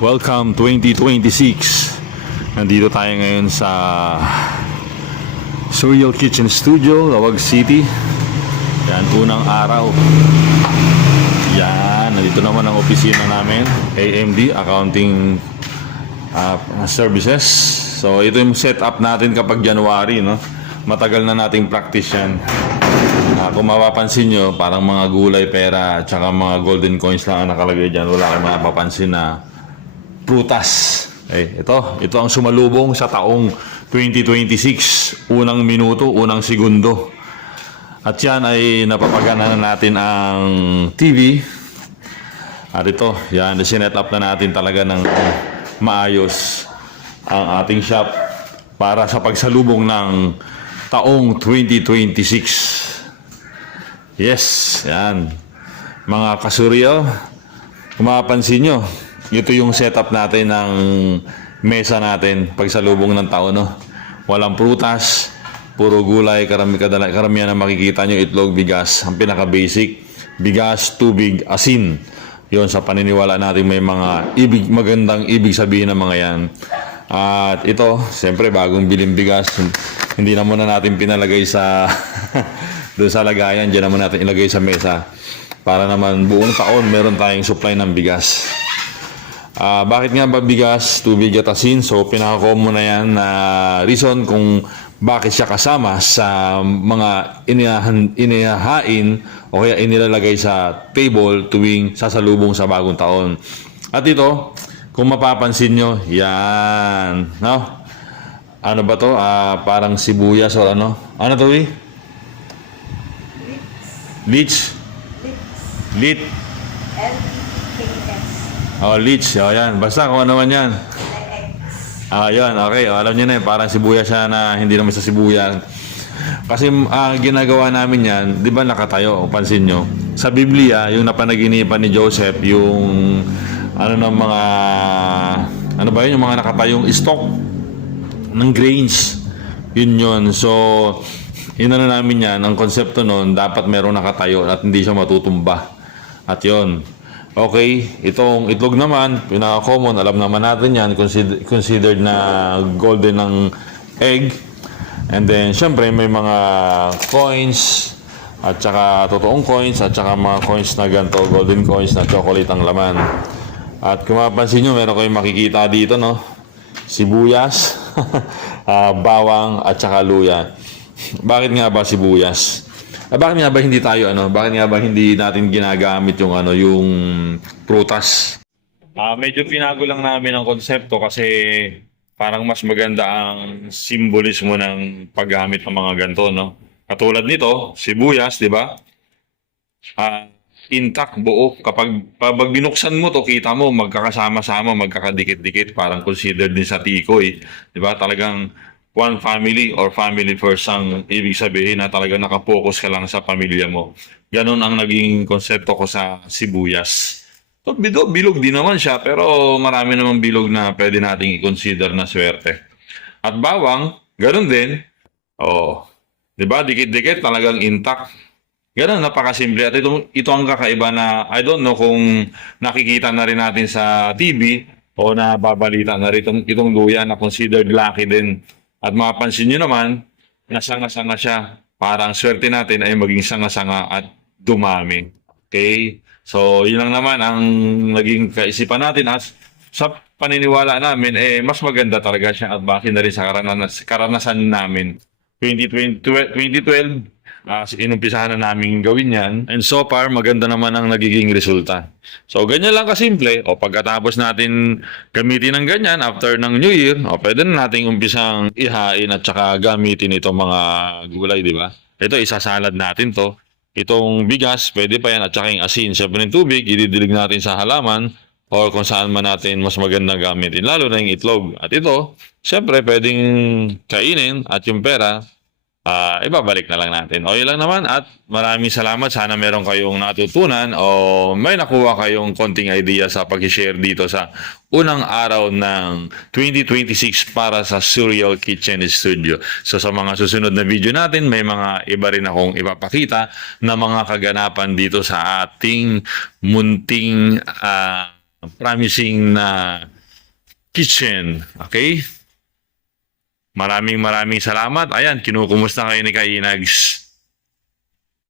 Welcome 2026. Nandito tayo ngayon sa Surreal Kitchen Studio, Lawag City. Yan, unang araw. Yan, nandito naman ang opisina namin, AMD, Accounting Services. So, ito yung setup natin kapag January, no? Matagal na nating practice yan. Kung mapapansin nyo, parang mga gulay, pera, at saka mga golden coins lang ang nakalagay dyan. Wala kayong mapapansin na prutas. Ito ang sumalubong sa taong 2026. Unang minuto, unang segundo. At yan ay napapagana natin ang TV. At ito, yan, sinet up na natin talaga ng maayos ang ating shop para sa pagsalubong ng taong 2026. Yes, yan. Mga kasuryo, kung mapapansin nyo, ito yung setup natin ng mesa natin pagsalubong ng taon, no? Walang prutas, puro gulay, karamihan na makikita nyo, itlog, bigas. Ang pinaka-basic, bigas, tubig, asin. Yon, sa paniniwala natin may mga magandang ibig sabihin ng mga yan. At ito, siyempre bagong biling bigas, hindi na muna natin pinalagay sa doon sa lagayan, dyan naman natin ilagay sa mesa para naman buong taon meron tayong supply ng bigas. Bakit nga ba bigas, tubig at asin? So pinaka-common na yan na reason kung bakit siya kasama sa mga inihahain o kaya inilalagay sa table tuwing sasalubong sa bagong taon. At ito, kung mapapansin nyo, yan, no? Ano ba to? Parang sibuyas o ano? Ano to, eh? Leech? Lit? L-E-K-S. Oh, leech. O, yan. Basta kung ano man yan. Yan. Okay. Alam nyo na yun. Parang sibuyas siya na hindi naman sa sibuyas. Kasi ginagawa namin yan, di ba nakatayo? Pansin nyo. Sa Biblia, yung napanaginipan ni Joseph, yung ano ng mga, ano ba yun? Yung mga nakatayong stock ng grains. Yun. So, inano namin yan, ang konsepto nun, dapat merong nakatayo at hindi siya matutumba. At yun. Okay, itong itlog naman, pinaka-common, alam naman natin yan, considered na golden ng egg. And then, syempre, may mga coins, at saka totoong coins, at saka mga coins na ganito, golden coins na chocolate ang laman. At kung mapapansin nyo, meron kayong makikita dito, no? Sibuyas, bawang, at saka luya. Bakit nga ba sibuyas? Bakit nga ba hindi tayo bakit nga ba hindi natin ginagamit yung yung prutas? Medyo pinago lang namin ang konsepto kasi parang mas maganda ang simbolismo ng paggamit ng mga ganito, no? Katulad nito, sibuyas, di ba? Intact, buo. Kapag binuksan mo to, kita mo magkakasama-sama, magkakadikit-dikit, parang considered din sa tikoy, di ba? Talagang one family or family first ang ibig sabihin na talaga nakapokus ka lang sa pamilya mo. Ganon ang naging konsepto ko sa sibuyas. So, bilog din naman siya, pero marami namang bilog na pwede nating i-consider na swerte. At bawang, ganon din. Di ba? Dikit-dikit, talagang intact. Ganon, napakasimple. At ito ang kakaiba na, I don't know kung nakikita na rin natin sa TV o nababalita na rin itong luya na considered lucky din. At mapapansin nyo naman, nasanga-sanga siya. Parang swerte natin ay maging sanga-sanga at dumami. Okay? So, yun lang naman ang naging kaisipan natin. At sa paniniwala namin, mas maganda talaga siya at bakit na rin sa karanasan namin. 2012, inumpisahan na namin gawin yan. And so far, maganda naman ang nagiging resulta. So, ganyan lang kasimple. O pagkatapos natin gamitin ng ganyan, after ng New Year, pwede na natin umpisang ihain at saka gamitin itong mga gulay, di ba? Ito, isasalad natin to. Itong bigas, pwede pa yan at saka yung asin. Siyempre yung tubig, ididilig natin sa halaman or kung saan man natin mas maganda gamitin. Lalo na yung itlog. At ito, siyempre, pwedeng kainin at yung pera, ibabalik na lang natin. O yun lang naman at maraming salamat. Sana meron kayong natutunan o may nakuha kayong konting idea sa pag-share dito sa unang araw ng 2026 para sa Surreal Kitchen Studio. So sa mga susunod na video natin, may mga iba rin akong ipapakita na mga kaganapan dito sa ating munting promising na kitchen. Okay? Maraming salamat. Ayan, kinukumusta kayo ni Kainags.